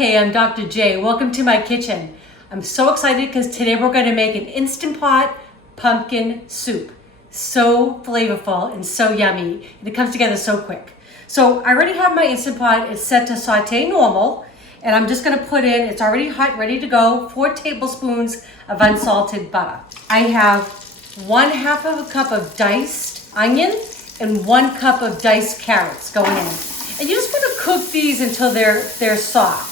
Hey, I'm Dr. J. Welcome to my kitchen. I'm so excited because today we're going to make an Instant Pot pumpkin soup. So flavorful and so yummy, and it comes together so quick. So I already have my Instant Pot. It's set to saute normal, and I'm just going to put in, it's already hot, ready to go, 4 tablespoons of unsalted butter. I have 1/2 of a cup of diced onion and 1 cup of diced carrots going in. And you just want to cook these until they're soft.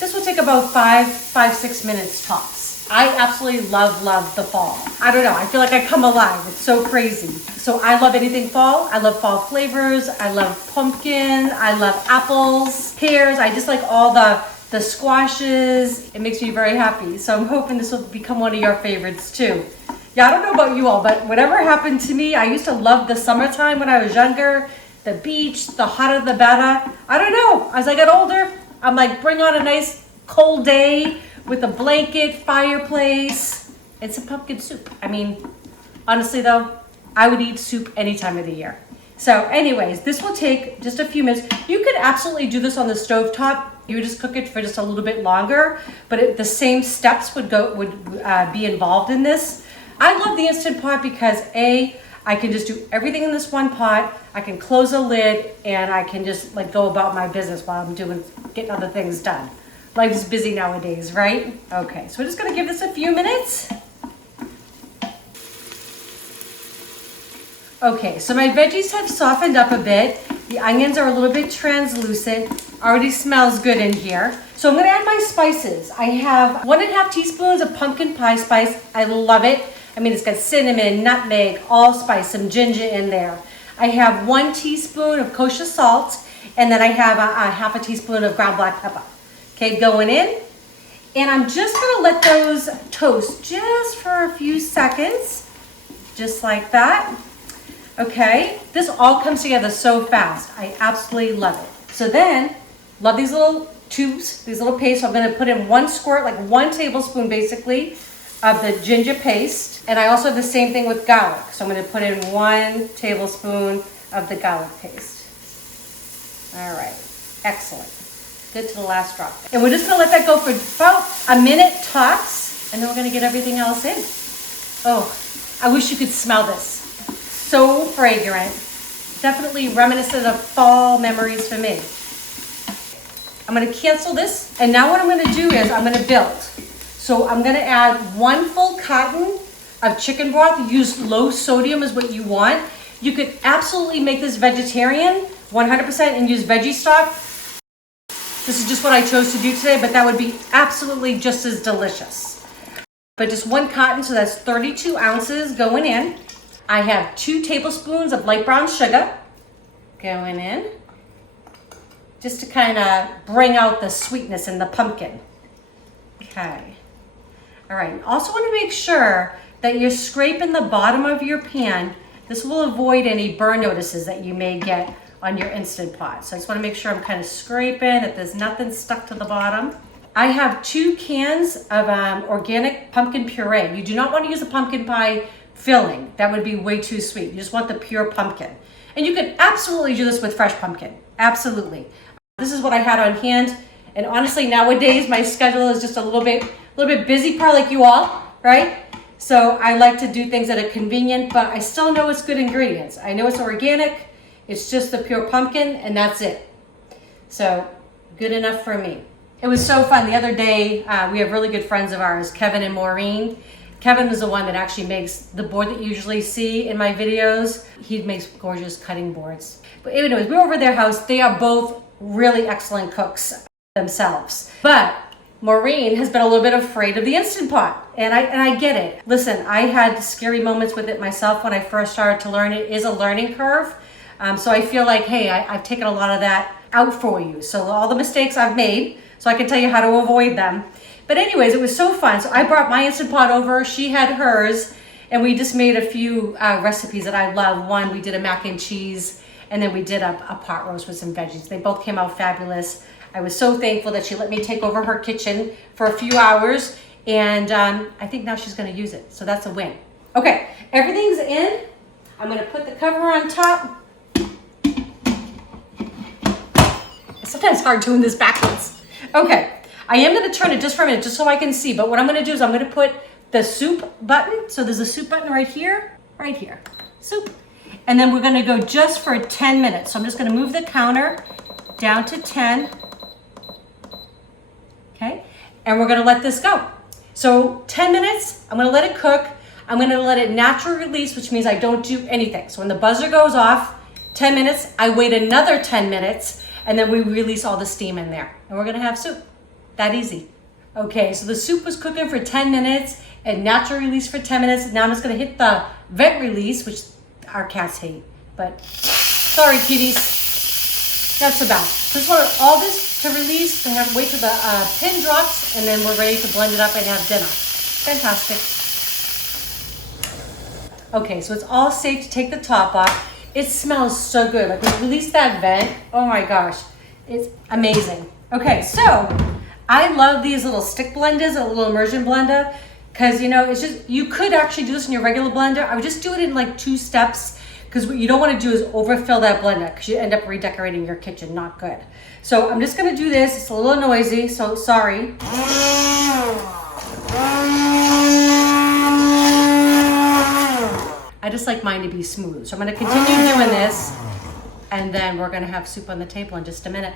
This will take about 5-6 minutes tops. I absolutely love the fall. I don't know, I feel like I come alive. It's so crazy. So I love anything fall. I love fall flavors. I love pumpkin. I love apples, pears. I just like all the squashes. It makes me very happy. So I'm hoping this will become one of your favorites too. Yeah, I don't know about you all, but whatever happened to me, I used to love the summertime when I was younger. The beach, the hotter the better. I don't know. As I get older, I'm like, bring on a nice cold day with a blanket, fireplace, and some pumpkin soup. I mean, honestly though, I would eat soup any time of the year. So anyways, this will take just a few minutes. You could absolutely do this on the stovetop. You would just cook it for just a little bit longer, but the same steps would be involved in this. I love the Instant Pot because I can just do everything in this one pot. I can close a lid and I can just like go about my business while I'm getting other things done. Life's busy nowadays, right? Okay, so we're just gonna give this a few minutes. Okay, so my veggies have softened up a bit. The onions are a little bit translucent. Already smells good in here. So I'm gonna add my spices. I have 1.5 teaspoons of pumpkin pie spice. I love it. I mean, it's got cinnamon, nutmeg, allspice, some ginger in there. I have 1 teaspoon of kosher salt, and then I have a 1/2 teaspoon of ground black pepper. Okay, going in. And I'm just gonna let those toast just for a few seconds, just like that. Okay, this all comes together so fast. I absolutely love it. So then, love these little tubes, these little pastes. So I'm gonna put in 1 squirt, like 1 tablespoon basically, of the ginger paste. And I also have the same thing with garlic. So I'm gonna put in 1 tablespoon of the garlic paste. All right, excellent. Good to the last drop. And we're just gonna let that go for about a minute tops, and then we're gonna get everything else in. Oh, I wish you could smell this. So fragrant. Definitely reminiscent of fall memories for me. I'm gonna cancel this, and now what I'm gonna do is I'm gonna build. So I'm gonna add 1 full carton of chicken broth. Use low sodium is what you want. You could absolutely make this vegetarian, 100%, and use veggie stock. This is just what I chose to do today, but that would be absolutely just as delicious. But just 1 carton, so that's 32 ounces going in. I have 2 tablespoons of light brown sugar going in, just to kind of bring out the sweetness in the pumpkin. Okay. All right, also want to make sure that you're scraping the bottom of your pan. This will avoid any burn notices that you may get on your Instant Pot. So I just want to make sure I'm kind of scraping, that there's nothing stuck to the bottom. I have 2 cans of organic pumpkin puree. You do not want to use the pumpkin pie filling. That would be way too sweet. You just want the pure pumpkin. And you can absolutely do this with fresh pumpkin. Absolutely. This is what I had on hand. And honestly, nowadays, my schedule is just a little bit busy, probably like you all, right? So I like to do things that are convenient, but I still know it's good ingredients. I know it's organic. It's just the pure pumpkin, and that's it. So good enough for me. It was so fun. The other day, we have really good friends of ours, Kevin and Maureen. Kevin is the one that actually makes the board that you usually see in my videos. He makes gorgeous cutting boards. But anyways, we were over their house. They are both really excellent cooks themselves. But Maureen has been a little bit afraid of the Instant Pot, and I get it. Listen, I had scary moments with it myself when I first started to learn. It is a learning curve. So I feel like, hey, I've taken a lot of that out for you. So all the mistakes I've made, so I can tell you how to avoid them. But anyways, it was so fun. So I brought my Instant Pot over, she had hers, and we just made a few recipes that I love. One, we did a mac and cheese, and then we did a pot roast with some veggies. They both came out fabulous. I was so thankful that she let me take over her kitchen for a few hours, and I think now she's gonna use it. So that's a win. Okay, everything's in. I'm gonna put the cover on top. It's sometimes hard doing this backwards. Okay, I am gonna turn it just for a minute, just so I can see, but what I'm gonna do is I'm gonna put the soup button, so there's a soup button right here, soup. And then we're gonna go just for 10 minutes. So I'm just gonna move the counter down to 10, okay? And we're gonna let this go. So 10 minutes, I'm gonna let it cook. I'm gonna let it naturally release, which means I don't do anything. So when the buzzer goes off, 10 minutes, I wait another 10 minutes, and then we release all the steam in there. And we're gonna have soup, that easy. Okay, so the soup was cooking for 10 minutes and natural release for 10 minutes. Now I'm just gonna hit the vent release, which our cats hate, but sorry kitties, not so bad. Just want all this to release, to have wait till the pin drops, and then we're ready to blend it up and have dinner. Fantastic. Okay, so it's all safe to take the top off. It smells so good. Like when you release that vent, oh my gosh, it's amazing. Okay, so I love these little stick blenders, a little immersion blender, because you know, it's just, you could actually do this in your regular blender. I would just do it in like 2 steps, because what you don't want to do is overfill that blender, because you end up redecorating your kitchen, not good. So I'm just gonna do this. It's a little noisy, so sorry. I just like mine to be smooth. So I'm gonna continue doing this, and then we're gonna have soup on the table in just a minute.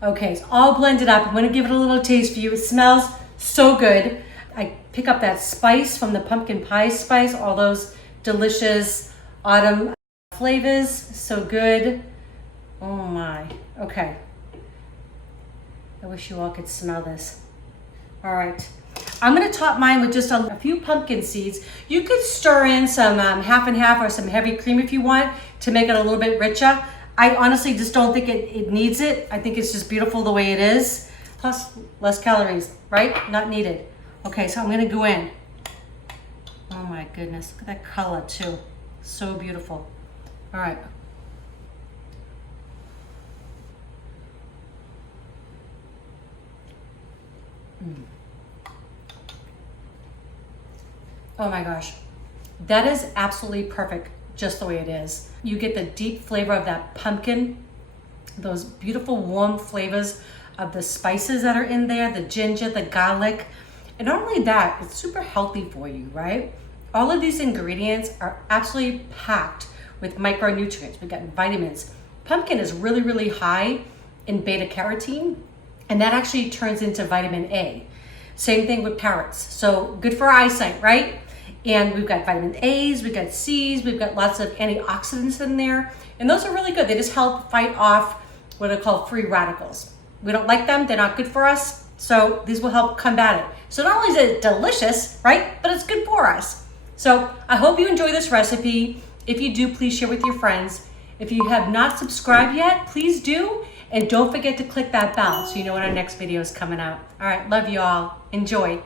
Okay, it's all blended up. I'm gonna give it a little taste for you. It smells so good. I pick up that spice from the pumpkin pie spice, all those delicious autumn flavors, so good. Oh my, okay. I wish you all could smell this. All right, I'm gonna top mine with just a few pumpkin seeds. You could stir in some half and half or some heavy cream if you want to make it a little bit richer. I honestly just don't think it needs it. I think it's just beautiful the way it is. Plus less calories, right? Not needed. Okay, so I'm gonna go in. Oh my goodness, look at that color too. So beautiful. All right. Oh my gosh, that is absolutely perfect, just the way it is. You get the deep flavor of that pumpkin, those beautiful warm flavors of the spices that are in there, the ginger, the garlic. And not only that, it's super healthy for you, right? All of these ingredients are absolutely packed with micronutrients. We've got vitamins. Pumpkin is really, really high in beta carotene, and that actually turns into vitamin A. Same thing with carrots. So good for our eyesight, right? And we've got vitamin A's, we've got C's, we've got lots of antioxidants in there. And those are really good. They just help fight off what are called free radicals. We don't like them, they're not good for us. So these will help combat it. So not only is it delicious, right? But it's good for us. So I hope you enjoy this recipe. If you do, please share with your friends. If you have not subscribed yet, please do. And don't forget to click that bell so you know when our next video is coming out. All right, love you all. Enjoy.